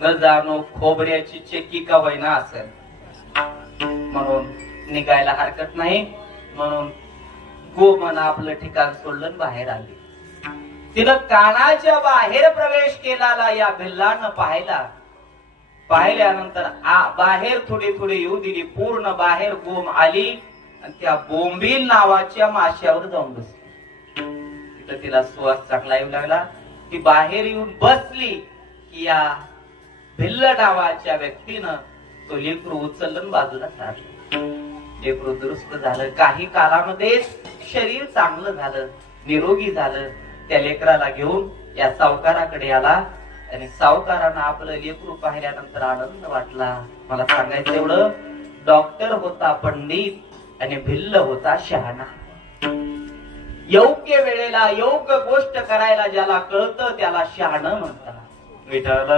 न जाणो खोबऱ्याची चक्की का होईना असेल म्हणून निघायला हरकत नाही. म्हणून गोमन आपलं ठिकाण सोडलं बाहेर आली. तिनं कानाच्या बाहेर प्रवेश केला या भिल्लानं पाहिल्यानंतर बाहेर थोडी थोडी येऊ दिली. पूर्ण बाहेर गोम आली आणि त्या बोंबील नावाच्या माश्यावर जाऊन बसली. तिथं तिला सुवास चांगला येऊ लागला. ती बाहेर येऊन बसली की या भिल्ल नावाच्या व्यक्तीनं तो लेकरू उचललं बाजूला सारलं. लेकरू दुरुस्त झालं. काही कालामध्ये शरीर चांगलं झालं, निरोगी झालं. त्या लेकराला घेऊन या सावकाराकडे आला आणि सावकारानं आपलं लेकरू पाहिल्यानंतर आनंद वाटला. मला सांगायचं एवढं, डॉक्टर होता पंडित आणि भिल्ल होता शहाणा. योग्य वेळेला योग्य गोष्ट करायला ज्याला कळतं त्याला शहाणं म्हणतात. विठ्ठल